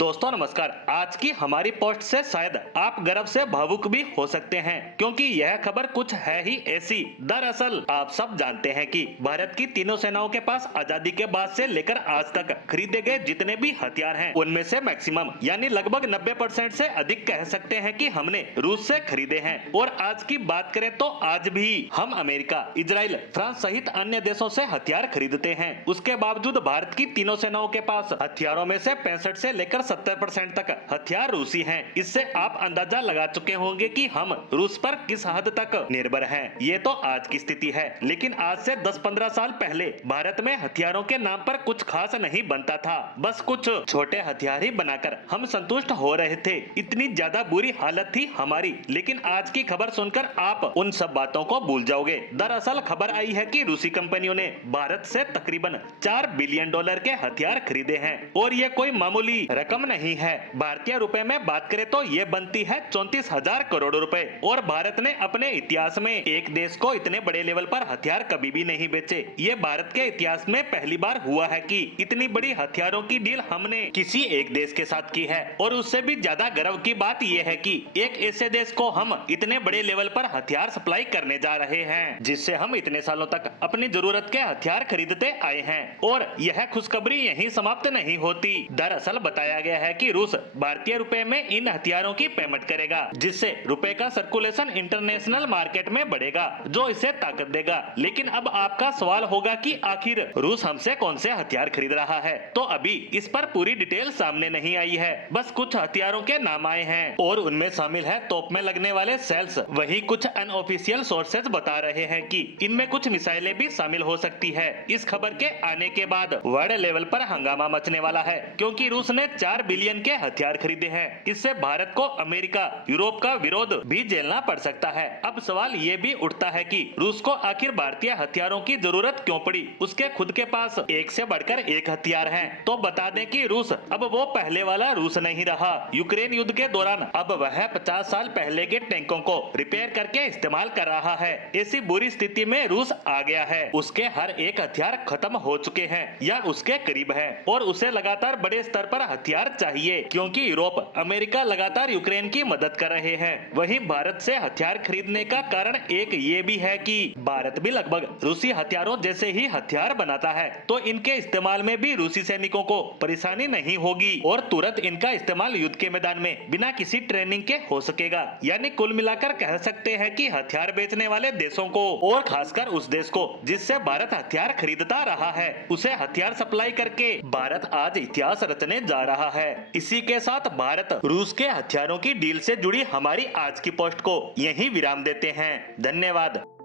दोस्तों नमस्कार। आज की हमारी पोस्ट से शायद आप गर्व से भावुक भी हो सकते हैं, क्योंकि यह खबर कुछ है ही ऐसी। दरअसल आप सब जानते हैं कि भारत की तीनों सेनाओं के पास आजादी के बाद से लेकर आज तक खरीदे गए जितने भी हथियार हैं, उनमें से मैक्सिमम यानी लगभग 90% से अधिक कह सकते हैं कि हमने रूस से खरीदे हैं। और आज की बात करें तो आज भी हम अमेरिका, इजराइल, फ्रांस सहित अन्य देशों से हथियार खरीदते हैं। उसके बावजूद भारत की तीनों सेनाओं के पास हथियारों में से 65 से लेकर 70% तक हथियार रूसी हैं। इससे आप अंदाजा लगा चुके होंगे कि हम रूस पर किस हद तक निर्भर हैं। ये तो आज की स्थिति है, लेकिन आज से 10-15 साल पहले भारत में हथियारों के नाम पर कुछ खास नहीं बनता था। बस कुछ छोटे हथियार ही बनाकर हम संतुष्ट हो रहे थे। इतनी ज्यादा बुरी हालत थी हमारी। लेकिन आज की खबर सुनकर आप उन सब बातों को भूल जाओगे। दरअसल खबर आई है कि रूसी कंपनियों ने भारत से तकरीबन $4 बिलियन के हथियार खरीदे हैं। और ये कोई मामूली रकम नहीं है। भारतीय रुपए में बात करें तो ये बनती है 34,000 करोड़ रुपए। और भारत ने अपने इतिहास में एक देश को इतने बड़े लेवल पर हथियार कभी भी नहीं बेचे। ये भारत के इतिहास में पहली बार हुआ है कि इतनी बड़ी हथियारों की डील हमने किसी एक देश के साथ की है। और उससे भी ज्यादा गर्व की बात यह है कि एक ऐसे देश को हम इतने बड़े लेवल पर हथियार सप्लाई करने जा रहे हैं, जिससे हम इतने सालों तक अपनी जरूरत के हथियार खरीदते आए हैं। और यह खुशखबरी यहीं समाप्त नहीं होती। दरअसल बताया गया है कि रूस भारतीय रुपए में इन हथियारों की पेमेंट करेगा, जिससे रुपए का सर्कुलेशन इंटरनेशनल मार्केट में बढ़ेगा, जो इसे ताकत देगा। लेकिन अब आपका सवाल होगा कि आखिर रूस हमसे कौन से हथियार खरीद रहा है। तो अभी इस पर पूरी डिटेल सामने नहीं आई है। बस कुछ हथियारों के नाम आए हैं और उनमें शामिल है तोप में लगने वाले सेल्स। वहीं कुछ अनऑफिशियल सोर्सेज बता रहे हैं कि इनमें कुछ मिसाइलें भी शामिल हो सकती है। इस खबर के आने के बाद वर्ल्ड लेवल पर हंगामा मचने वाला है, क्योंकि रूस ने 4 बिलियन के हथियार खरीदे हैं। इससे भारत को अमेरिका, यूरोप का विरोध भी झेलना पड़ सकता है। अब सवाल ये भी उठता है कि रूस को आखिर भारतीय हथियारों की जरूरत क्यों पड़ी। उसके खुद के पास एक से बढ़कर एक हथियार हैं। तो बता दें कि रूस अब वो पहले वाला रूस नहीं रहा। यूक्रेन युद्ध के दौरान अब वह 50 साल पहले के टैंकों को रिपेयर करके इस्तेमाल कर रहा है। ऐसी बुरी स्थिति में रूस आ गया है। उसके हर एक हथियार खत्म हो चुके हैं या उसके करीब है, और उसे लगातार बड़े स्तर पर हथियार चाहिए, क्योंकि यूरोप, अमेरिका लगातार यूक्रेन की मदद कर रहे हैं। वहीं भारत से हथियार खरीदने का कारण एक ये भी है कि भारत भी लगभग रूसी हथियारों जैसे ही हथियार बनाता है, तो इनके इस्तेमाल में भी रूसी सैनिकों को परेशानी नहीं होगी और तुरंत इनका इस्तेमाल युद्ध के मैदान में बिना किसी ट्रेनिंग के हो सकेगा। यानी कुल मिलाकर कह सकते हैं कि हथियार बेचने वाले देशों को, और खासकर उस देश को जिससे भारत हथियार खरीदता रहा है, उसे हथियार सप्लाई करके भारत आज इतिहास रचने जा रहा है। इसी के साथ भारत रूस के हथियारों की डील से जुड़ी हमारी आज की पोस्ट को यहीं विराम देते हैं। धन्यवाद।